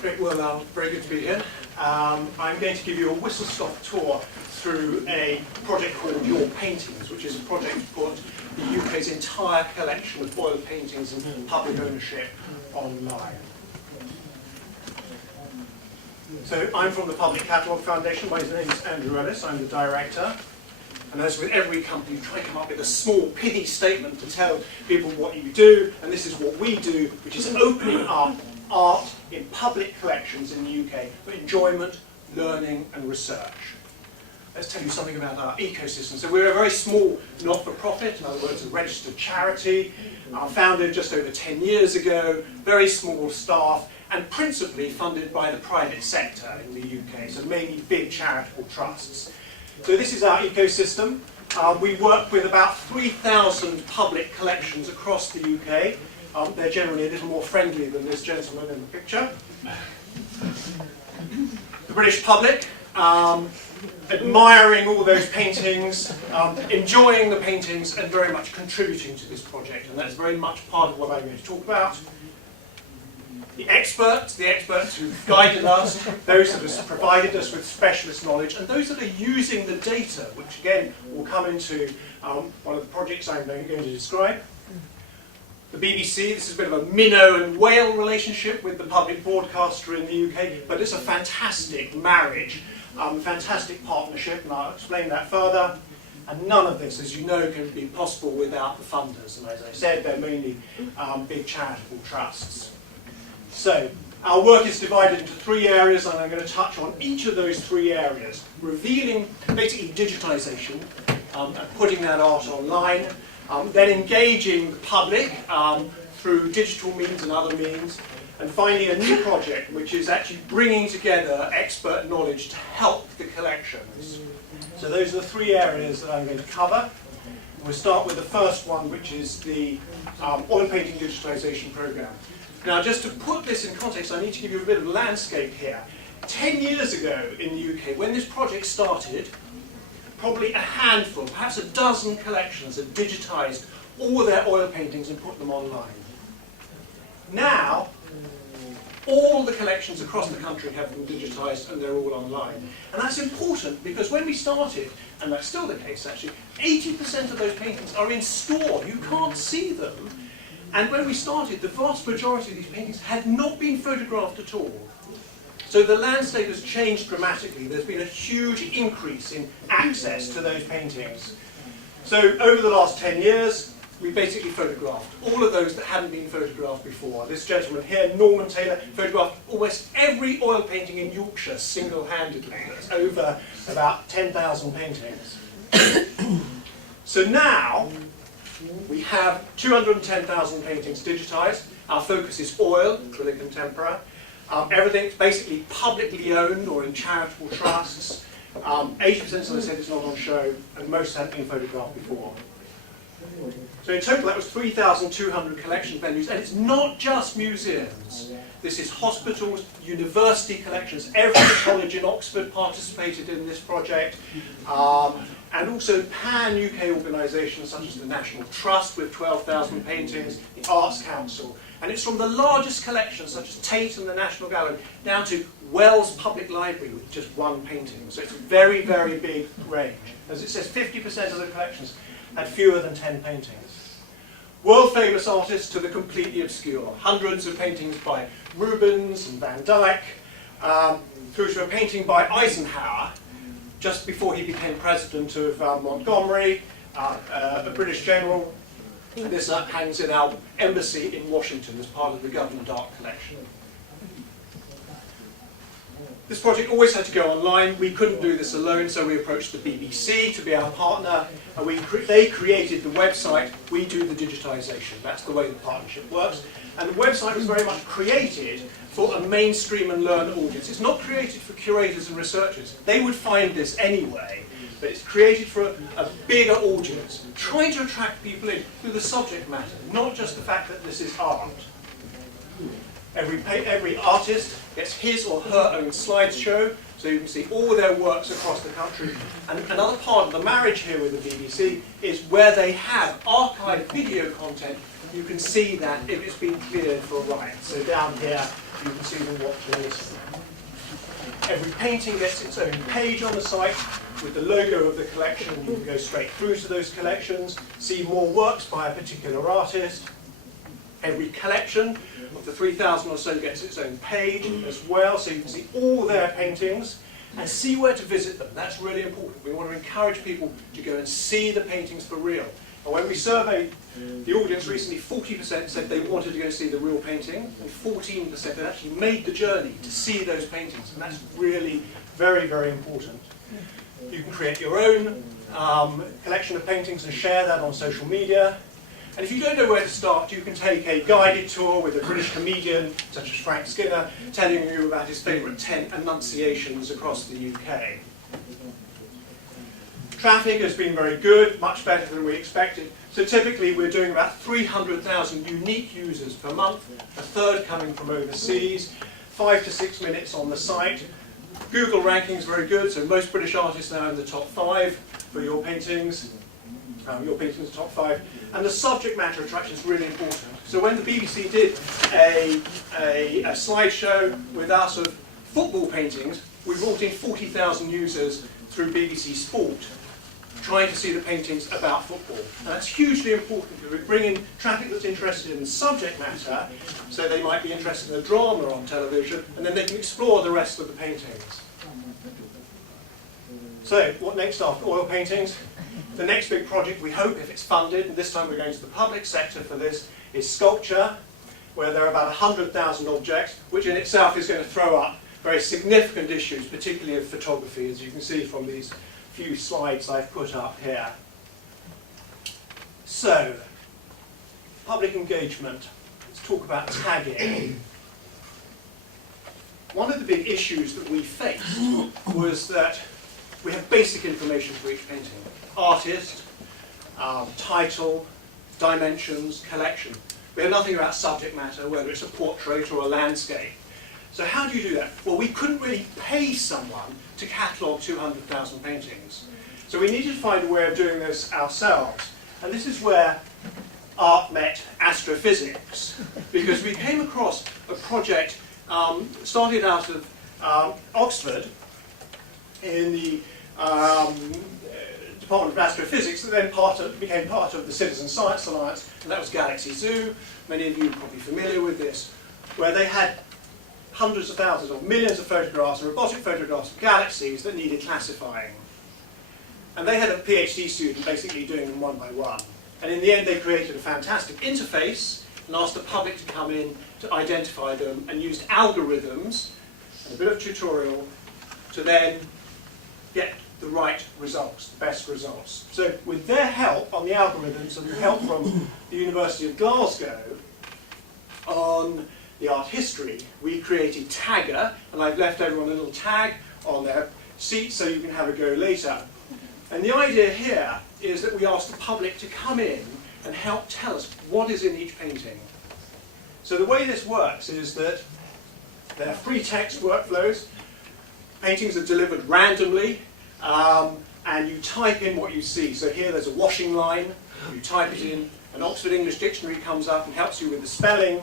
Great, well, very good to be here. I'm going to give you a whistle-stop tour through a project called Your Paintings, which is a project to put the UK's entire collection of oil paintings and public ownership online. So I'm from the Public Catalogue Foundation. My name is Andrew Ellis. I'm the director. And as with every company, you try to come up with a small, pithy statement to tell people what you do. And this is what we do, which is opening up art in public collections in the UK for enjoyment, learning and research. Let's tell you something about our ecosystem. So we're a very small not-for-profit, in other words, a registered charity, founded just over 10 years ago, very small staff, and principally funded by the private sector in the UK, so mainly big charitable trusts. So this is our ecosystem. We work with about 3,000 public collections across the UK. They're generally a little more friendly than this gentleman in the picture. The British public, admiring all those paintings, enjoying the paintings and very much contributing to this project, and that's very much part of what I'm going to talk about. The experts who've guided us, those that have provided us with specialist knowledge, and those that are using the data, which again will come into one of the projects I'm going to describe. The BBC, this is a bit of a minnow and whale relationship with the public broadcaster in the UK, but it's a fantastic marriage, fantastic partnership, and I'll explain that further. And none of this, as you know, can be possible without the funders, and as I said, they're mainly big charitable trusts. So, our work is divided into three areas, and I'm going to touch on each of those three areas. Revealing, basically digitisation, and putting that art online, then engaging the public through digital means and other means, and finally a new project which is actually bringing together expert knowledge to help the collections. So those are the three areas that I'm going to cover. We'll start with the first one, which is the oil painting digitisation programme. Now, just to put this in context, I need to give you a bit of landscape here. 10 years ago in the UK, when this project started, probably a handful, perhaps a dozen collections had digitised all their oil paintings and put them online. Now, all the collections across the country have them digitised and they're all online. And that's important because when we started, and that's still the case actually, 80% of those paintings are in store. You can't see them. And when we started, the vast majority of these paintings had not been photographed at all. So the landscape has changed dramatically. There's been a huge increase in access to those paintings. So over the last 10 years, we basically photographed all of those that hadn't been photographed before. This gentleman here, Norman Taylor, photographed almost every oil painting in Yorkshire single-handedly. That's over about 10,000 paintings. So now, we have 210,000 paintings digitised. Our focus is oil, acrylic and tempera. Everything's basically publicly owned or in charitable trusts. 80%, as I said, is not on show, and most hadn't been photographed before. So in total, that was 3,200 collection venues, and it's not just museums. This is hospitals, university collections. Every college in Oxford participated in this project. And also pan-UK organisations such as the National Trust with 12,000 paintings, the Arts Council. And it's from the largest collections such as Tate and the National Gallery down to Wells Public Library with just one painting. So it's a very, very big range. As it says, 50% of the collections had fewer than 10 paintings. World famous artists to the completely obscure. Hundreds of paintings by Rubens and Van Dyck, through to a painting by Eisenhower, just before he became president of Montgomery, a British general. And this hangs in our embassy in Washington as part of the government art collection. This project always had to go online. We couldn't do this alone, so we approached the BBC to be our partner. And they created the website, we do the digitisation. That's the way the partnership works. And the website was very much created for a mainstream and learn audience. It's not created for curators and researchers. They would find this anyway, but it's created for a bigger audience, trying to attract people in through the subject matter, not just the fact that this is art. Every artist gets his or her own slideshow, so you can see all their works across the country. And another part of the marriage here with the BBC is where they have archived video content you can see that if it's been cleared for a write. So down here, you can see the watch list. Every painting gets its own page on the site with the logo of the collection. You can go straight through to those collections, see more works by a particular artist. Every collection of the 3,000 or so gets its own page as well, so you can see all their paintings and see where to visit them. That's really important. We want to encourage people to go and see the paintings for real. And when we surveyed the audience recently, 40% said they wanted to go see the real painting, and 14% had actually made the journey to see those paintings. And that's really very, very important. You can create your own collection of paintings and share that on social media. And if you don't know where to start, you can take a guided tour with a British comedian, such as Frank Skinner, telling you about his favourite 10 annunciations across the UK. Traffic has been very good, much better than we expected. So typically we're doing about 300,000 unique users per month, a third coming from overseas, 5 to 6 minutes on the site. Google ranking is very good, so most British artists now in the top 5 for your paintings. Your paintings top 5. And the subject matter attraction is really important. So when the BBC did a slideshow with us of football paintings, we brought in 40,000 users through BBC Sport, trying to see the paintings about football. And that's hugely important because we bring in traffic that's interested in the subject matter, so they might be interested in the drama on television, and then they can explore the rest of the paintings. So, what next after oil paintings? The next big project, we hope, if it's funded, and this time we're going to the public sector for this, is sculpture, where there are about 100,000 objects, which in itself is going to throw up very significant issues, particularly of photography, as you can see from these few slides I've put up here. So, public engagement. Let's talk about tagging. One of the big issues that we faced was that we have basic information for each painting. Artist, title, dimensions, collection. We have nothing about subject matter, whether it's a portrait or a landscape. So how do you do that? Well, we couldn't really pay someone to catalogue 200,000 paintings. So we needed to find a way of doing this ourselves. And this is where art met astrophysics, because we came across a project started out of Oxford in the Department of Astrophysics, that then became part of the Citizen Science Alliance, and that was Galaxy Zoo. Many of you are probably familiar with this, where they had hundreds of thousands or millions of photographs, robotic photographs of galaxies that needed classifying. And they had a PhD student basically doing them one by one. And in the end they created a fantastic interface and asked the public to come in to identify them, and used algorithms and a bit of tutorial to then get the right results, the best results. So with their help on the algorithms and help from the University of Glasgow on the art history, we created Tagger, and I've left everyone a little tag on their seat so you can have a go later. And the idea here is that we ask the public to come in and help tell us what is in each painting. So the way this works is that they're free text workflows. Paintings are delivered randomly, and you type in what you see. So here there's a washing line, you type it in, an Oxford English Dictionary comes up and helps you with the spelling,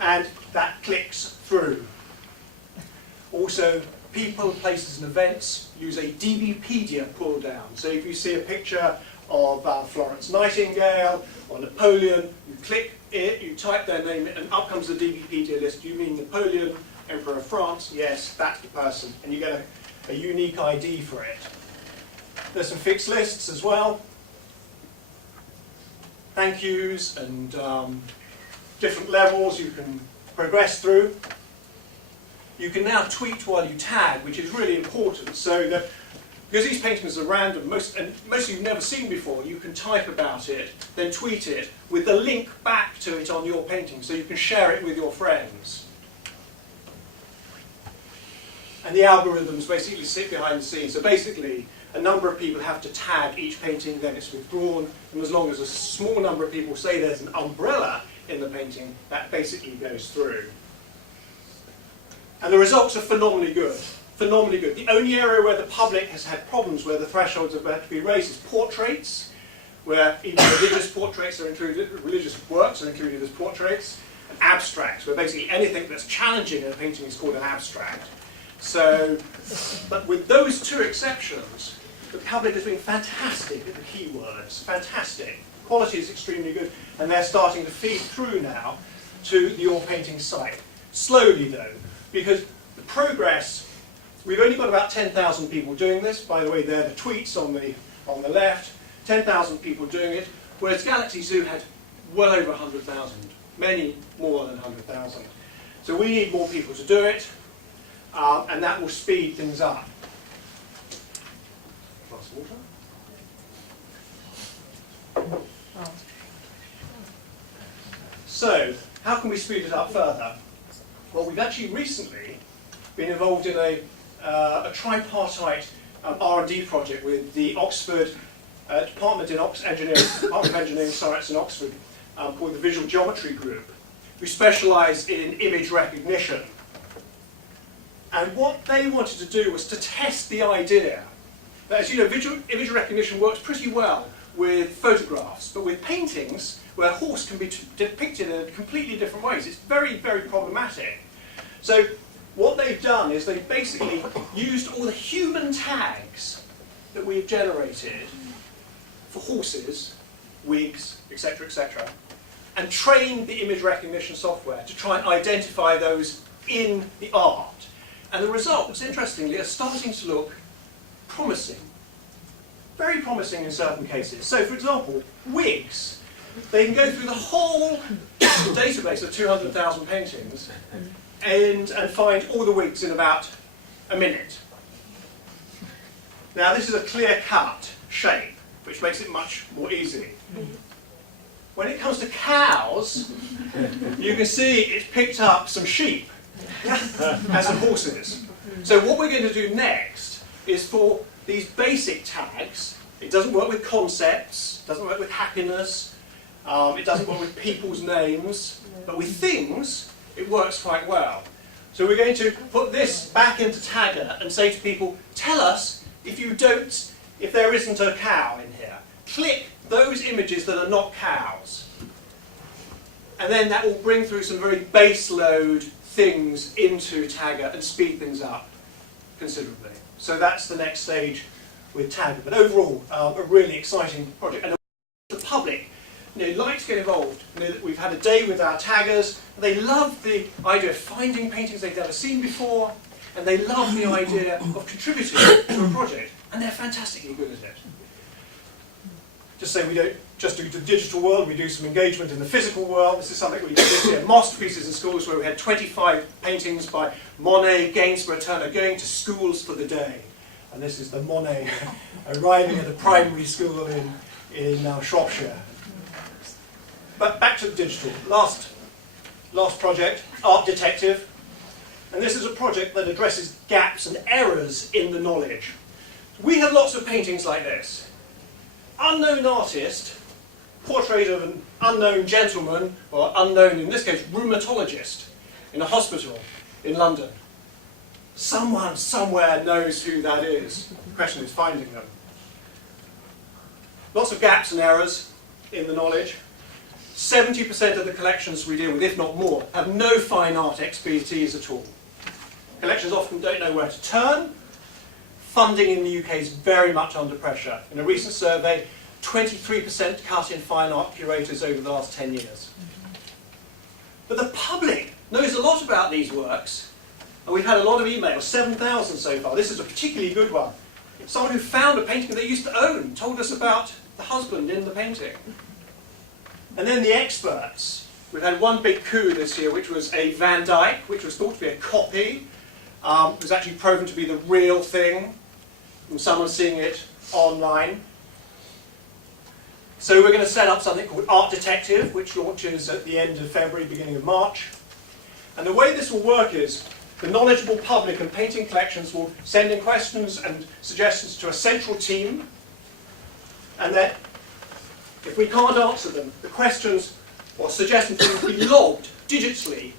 and that clicks through. Also, people, places and events use a DBpedia pull down. So if you see a picture of Florence Nightingale or Napoleon, you click it, you type their name in, and up comes the DBpedia list. Do you mean Napoleon, Emperor of France? Yes, that's the person. And you get a unique ID for it. There's some fixed lists as well. Thank yous and different levels you can progress through. You can now tweet while you tag, which is really important, so that because these paintings are random, most you've never seen before, you can type about it, then tweet it with the link back to it on your painting, so you can share it with your friends. And the algorithms basically sit behind the scenes. So basically, a number of people have to tag each painting, then it's withdrawn, and as long as a small number of people say there's an umbrella in the painting, that basically goes through. And the results are phenomenally good. Phenomenally good. The only area where the public has had problems where the thresholds are about to be raised is portraits, where even religious portraits are included, religious works are included as portraits, and abstracts, where basically anything that's challenging in a painting is called an abstract. So, but with those two exceptions, the public has been fantastic at the keywords, fantastic. Quality is extremely good, and they're starting to feed through now to the Your Painting site. Slowly though, because the progress, we've only got about 10,000 people doing this. By the way, they're the tweets on the left. 10,000 people doing it, whereas Galaxy Zoo had well over 100,000, many more than 100,000. So we need more people to do it, and that will speed things up. Glass of water. So, how can we speed it up further? Well, we've actually recently been involved in a tripartite R&D project with the Oxford Department of Engineering Science in Oxford, called the Visual Geometry Group, who specialise in image recognition. And what they wanted to do was to test the idea that, as you know, image recognition works pretty well with photographs, but with paintings, where a horse can be depicted in completely different ways, it's very, very problematic. So what they've done is they've basically used all the human tags that we've generated for horses, wigs, etc., and trained the image recognition software to try and identify those in the art. And the results, interestingly, are starting to look promising. Very promising in certain cases. So, for example, wigs. They can go through the whole database of 200,000 paintings and find all the wigs in about a minute. Now, this is a clear-cut shape, which makes it much more easy. When it comes to cows, you can see it's picked up some sheep and some horses. So what we're going to do next is for these basic tags. It doesn't work with concepts, doesn't work with happiness, it doesn't work with people's names, but with things, it works quite well. So we're going to put this back into Tagger and say to people, tell us if there isn't a cow in here. Click those images that are not cows. And then that will bring through some very base load things into Tagger and speed things up considerably. So that's the next stage with Tagger. But overall, a really exciting project. And the public, like to get involved. We've had a day with our taggers. They love the idea of finding paintings they've never seen before, and they love the idea of contributing to a project. And they're fantastically good at it. Just say we don't just do the digital world, we do some engagement in the physical world. This is something we did this year, masterpieces in schools, where we had 25 paintings by Monet, Gainsborough, Turner going to schools for the day. And this is the Monet arriving at a primary school in Shropshire. But back to the digital. Last project, Art Detective. And this is a project that addresses gaps and errors in the knowledge. We have lots of paintings like this. Unknown artist, portrait of an unknown gentleman, or unknown, in this case, rheumatologist, in a hospital in London. Someone somewhere knows who that is. The question is finding them. Lots of gaps and errors in the knowledge. 70% of the collections we deal with, if not more, have no fine art expertise at all. Collections often don't know where to turn. Funding in the UK is very much under pressure. In a recent survey, 23% cut in fine art curators over the last 10 years. But the public knows a lot about these works, and we've had a lot of emails, 7,000 so far. This is a particularly good one. Someone who found a painting they used to own told us about the husband in the painting. And then the experts. We've had one big coup this year, which was a Van Dyck, which was thought to be a copy. It was actually proven to be the real thing from someone seeing it online. So we're going to set up something called Art Detective, which launches at the end of February, beginning of March. And the way this will work is the knowledgeable public and painting collections will send in questions and suggestions to a central team, and that if we can't answer them, the questions or suggestions will be logged digitally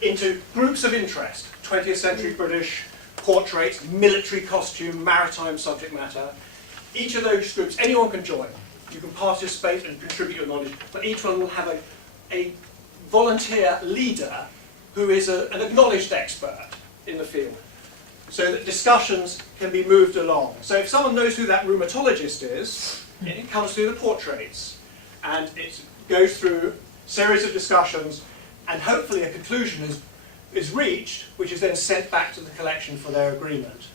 into groups of interest: 20th century British, portraits, military costume, maritime subject matter. Each of those groups, anyone can join. You can participate and contribute your knowledge, but each one will have a volunteer leader who is an acknowledged expert in the field, so that discussions can be moved along. So if someone knows who that rheumatologist is, it comes through the portraits, and it goes through a series of discussions, and hopefully a conclusion is reached, which is then sent back to the collection for their agreement.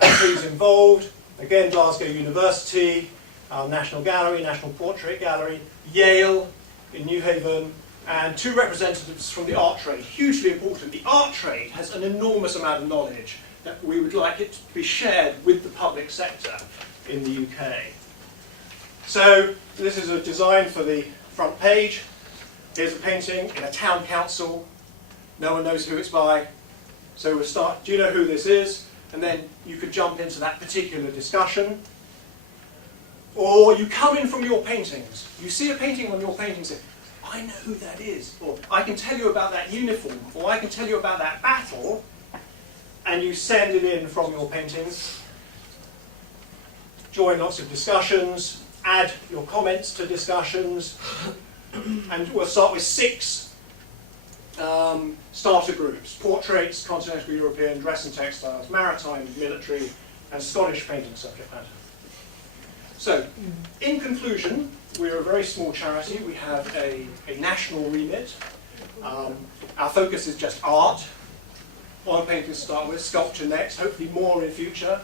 Who's involved? Again, Glasgow University, National Gallery, National Portrait Gallery, Yale in New Haven, and 2 representatives from the art trade. Hugely important. The art trade has an enormous amount of knowledge that we would like it to be shared with the public sector in the UK. So this is a design for the front page. Here's a painting in a town council. No one knows who it's by. So we'll start, do you know who this is? And then you could jump into that particular discussion. Or you come in from your paintings. You see a painting on your painting and say, I know who that is. Or I can tell you about that uniform. Or I can tell you about that battle. And you send it in from your paintings. Join lots of discussions. Add your comments to discussions. And we'll start with 6 starter groups: portraits, continental European, dress and textiles, maritime, military, and Scottish painting subject matter. So, in conclusion, we're a very small charity. We have a national remit. Our focus is just art. Oil painting to start with, sculpture next, hopefully more in future.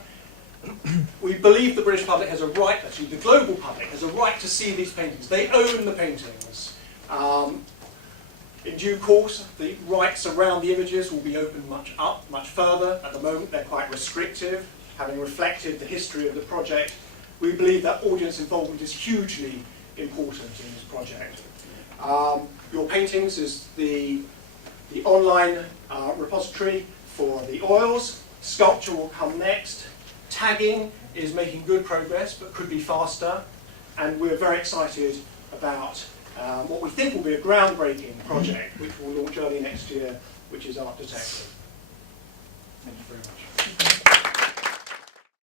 We believe the British public has a right, actually the global public has a right to see these paintings. They own the paintings. In due course, the rights around the images will be opened much further. At the moment, they're quite restrictive, having reflected the history of the project. We believe that audience involvement is hugely important in this project. Your Paintings is the online repository for the oils. Sculpture will come next. Tagging is making good progress, but could be faster. And we're very excited about what we think will be a groundbreaking project, which will launch early next year, which is Art Detective. Thank you very much.